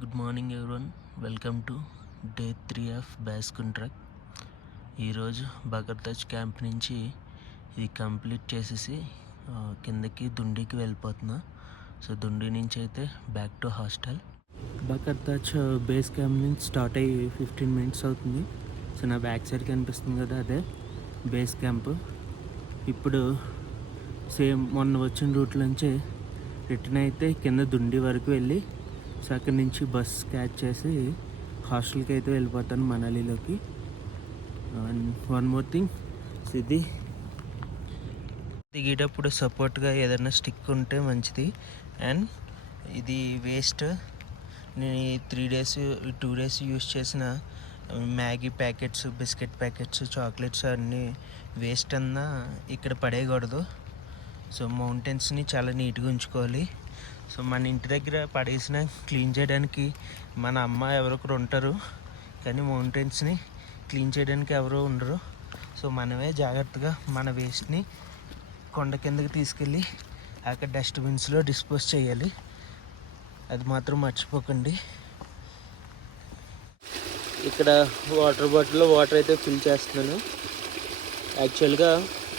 Good morning everyone, welcome to day 3 of బ్యాస్కున్ trek. ఈరోజు Bagartaj camp నుంచి ఇది కంప్లీట్ చేసేసి కిందకి దుండికి వెళ్ళిపోతున్నా. సో దుండి నుంచి అయితే back to hostel. Bagartaj base camp నుంచి స్టార్ట్ అయ్యి 15 మినిట్స్ అవుతుంది. సో నా బ్యాక్ సైడ్ కనిపిస్తుంది కదా, అదే బేస్ క్యాంప్. ఇప్పుడు సేమ్ మొన్న వచ్చిన రూట్ నుంచే రిటర్న్ అయితే కింద దుండి వరకు వెళ్ళి, సో అక్కడి నుంచి బస్ క్యాచ్ చేసి హాస్టల్కి అయితే వెళ్ళిపోతాను, మనాలిలోకి. అండ్ వన్ మోర్ థింగ్, ఇది దిగేటప్పుడు సపోర్ట్గా ఏదైనా స్టిక్ ఉంటే మంచిది. అండ్ ఇది వేస్ట్, నేను 2 డేస్ యూస్ చేసిన Maggi packets, biscuit packets, chocolates అన్నీ వేస్ట్ అన్నా ఇక్కడ పడేయకూడదు. సో మౌంటైన్స్ని చాలా నీట్గా ఉంచుకోవాలి. సో మన ఇంటి దగ్గర పడేసిన క్లీన్ చేయడానికి మన అమ్మ ఎవరొకరు ఉంటారు, కానీ మౌంటైన్స్ని క్లీన్ చేయడానికి ఎవరో ఉండరు. సో మనమే జాగ్రత్తగా మన వేస్ట్ని కొండ కిందకి తీసుకెళ్ళి అక్కడ డస్ట్బిన్స్లో డిస్పోజ్ చేయాలి. అది మాత్రం మర్చిపోకండి. ఇక్కడ వాటర్ బాటిల్లో వాటర్ అయితే ఫిల్ చేస్తున్నాను. యాక్చువల్గా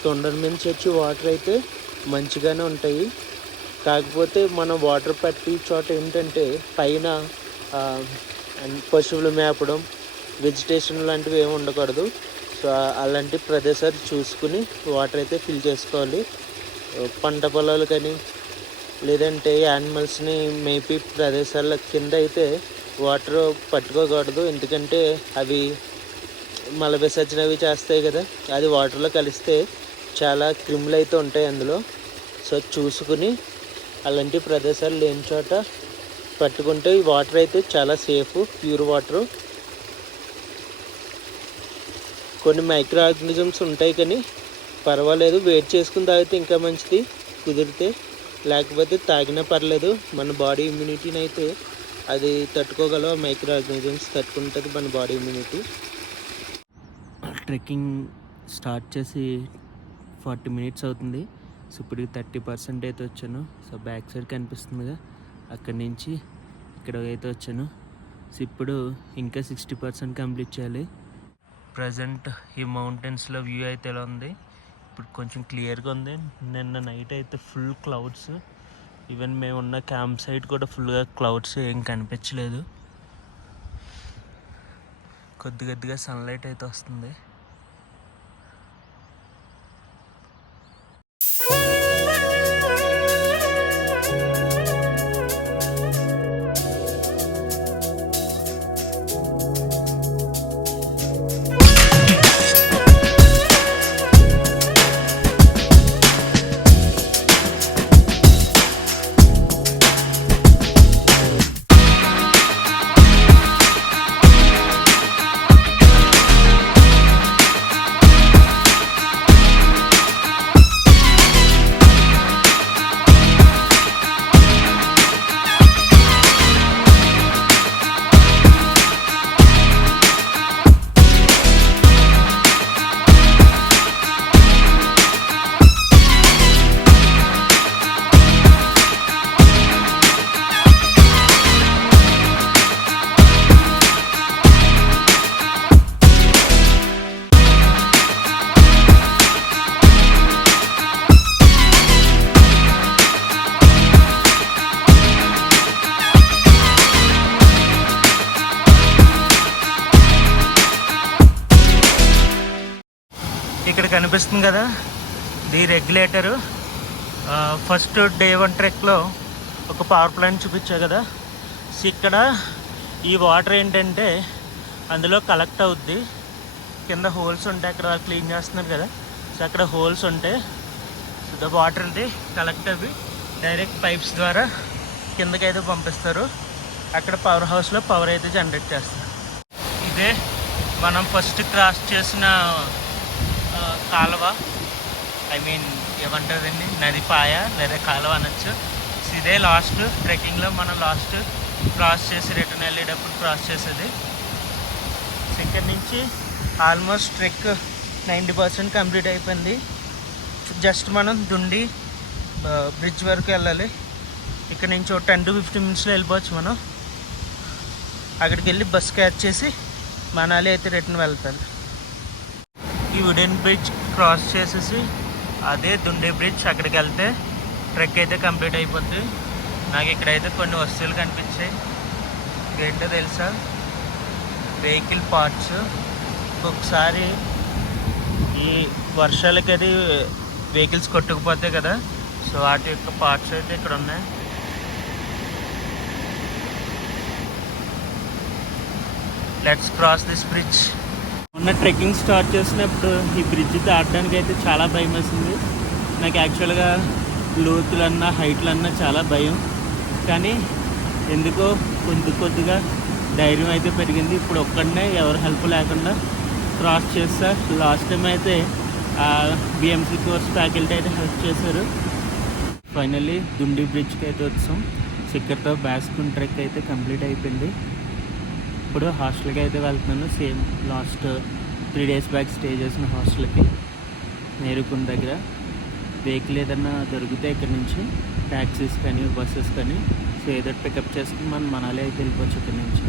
తొండర నుంచి వచ్చి వాటర్ అయితే మంచిగానే ఉంటాయి, కాకపోతే మనం వాటర్ పట్టి చోట ఏంటంటే పైన పశువులు మేపడం, వెజిటేషన్ లాంటివి ఏమి ఉండకూడదు. సో అలాంటి ప్రదేశాలు చూసుకుని వాటర్ అయితే ఫిల్ చేసుకోవాలి. పంట పొలాలు కానీ లేదంటే యానిమల్స్ని మేపి ప్రదేశాల కింద అయితే వాటర్ పట్టుకోకూడదు, ఎందుకంటే అవి మల విసర్జన అవి చేస్తాయి కదా, అది వాటర్లో కలిస్తే చాలా క్రిములు అయితే ఉంటాయి అందులో. సో చూసుకుని అలాంటి ప్రదేశాలు లేని చోట పట్టుకుంటే ఈ వాటర్ అయితే చాలా సేఫ్, ప్యూర్ వాటరు. కొన్ని మైక్రో ఆర్గానిజమ్స్ ఉంటాయి కానీ పర్వాలేదు, వెయిట్ చేసుకుని తాగితే ఇంకా మంచిది కుదిరితే, లేకపోతే తాగినా పర్లేదు. మన బాడీ ఇమ్యూనిటీని అయితే అది తట్టుకోగలవు, మైక్రో ఆర్గానిజమ్స్ తట్టుకుంటుంది మన బాడీ ఇమ్యూనిటీ. ట్రెక్కింగ్ స్టార్ట్ చేసి 40 మినిట్స్ అవుతుంది. సో ఇప్పుడు 30% అయితే వచ్చాను. సో బ్యాక్ సైడ్ కనిపిస్తుందిగా, అక్కడి నుంచి ఇక్కడ అయితే వచ్చాను. సో ఇప్పుడు ఇంకా 60% కంప్లీట్ చేయాలి. ప్రజెంట్ ఈ మౌంటైన్స్లో వ్యూ అయితే ఎలా ఉంది, ఇప్పుడు కొంచెం క్లియర్గా ఉంది. నిన్న నైట్ అయితే ఫుల్ క్లౌడ్స్, ఈవెన్ మేము ఉన్న క్యాంప్ సైట్ కూడా ఫుల్గా క్లౌడ్స్, ఏం కనిపించలేదు. కొద్దిగా సన్లైట్ అయితే వస్తుంది. ఇక్కడ కనిపిస్తుంది కదా ది రెగ్యులేటరు. ఫస్ట్ డే 1 ట్రెక్లో ఒక పవర్ ప్లాంట్ చూపించా కదా. సో ఇక్కడ ఈ వాటర్ ఏంటంటే అందులో కలెక్ట్ అవుద్ది, కింద హోల్స్ ఉంటాయి, అక్కడ క్లీన్ చేస్తున్నారు కదా. సో అక్కడ హోల్స్ ఉంటాయి. సో ద వాటర్ ఉంది కలెక్ట్ అవి డైరెక్ట్ పైప్స్ ద్వారా కిందకైతే పంపిస్తారు. అక్కడ పవర్ హౌస్లో పవర్ అయితే జనరేట్ చేస్తారు. ఇదే మనం ఫస్ట్ క్రాస్ చేసిన కాలువ, ఐ మీన్ ఏమంటుందండి, నదిపాయ లేదా కాలువ అనొచ్చు. ఇదే లాస్ట్ ట్రెక్కింగ్లో మనం లాస్ట్ క్రాస్ చేసి రిటర్న్ వెళ్ళేటప్పుడు క్రాస్ చేసేది. ఇక్కడ నుంచి ఆల్మోస్ట్ ట్రెక్ 90% కంప్లీట్ అయిపోయింది. జస్ట్ మనం దుండి బ్రిడ్జ్ వరకు వెళ్ళాలి. ఇక్కడ నుంచి ఒక 10 to 15 మినిట్స్లో వెళ్ళిపోవచ్చు మనం. అక్కడికి వెళ్ళి బస్ క్యాచ్ చేసి మనాలి అయితే రిటర్న్ వెళ్తాను. ఈ వుడెన్ బ్రిడ్జ్ క్రాస్ చేసేసి అదే దుండి బ్రిడ్జ్ అక్కడికి వెళ్తే ట్రెక్ అయితే కంప్లీట్ అయిపోద్ది. నాకు ఇక్కడైతే కొన్ని వస్తువులు కనిపించాయి. ఏంటో తెలుసా, వెహికల్ పార్ట్స్. ఒకసారి ఈ వర్షాలకి అది వెహికల్స్ కొట్టుకుపోతాయి కదా, సో వాటి యొక్క పార్ట్స్ అయితే ఇక్కడ ఉన్నాయి. Let's cross this bridge. మొన్న ట్రెక్కింగ్ స్టార్ట్ చేసినప్పుడు ఈ బ్రిడ్జ్ దాటడానికి అయితే చాలా భయం వేసింది. నాకు యాక్చువల్గా లోతులన్నా హైట్లన్నా చాలా భయం, కానీ ఎందుకో కొద్దిగా ధైర్యం అయితే పెరిగింది. ఇప్పుడు ఒక్కడనే ఎవరు హెల్ప్ లేకుండా క్రాస్ చేస్తా. లాస్ట్ టైం అయితే బిఎంసీ కోర్స్ ఫ్యాకల్టీ అయితే హెల్ప్ చేశారు. ఫైనల్లీ దుండి బ్రిడ్జ్కి అయితే వచ్చాం. ఇక్కడితో బ్యాస్కున్ ట్రెక్ అయితే కంప్లీట్ అయిపోయింది. ఇప్పుడు హాస్టల్కి అయితే వెళ్తున్నాను. Same last 3 days back stay చేసిన హాస్టల్కి నేరుకున్న దగ్గర. వెహికల్ ఏదన్నా దొరికితే ఇక్కడ నుంచి ట్యాక్సీస్ కానీ బస్సెస్ కానీ సో ఏదో పికప్ చేసుకుని మనం మనాలి అయితే వెళ్ళిపోవచ్చు ఇక్కడ నుంచి.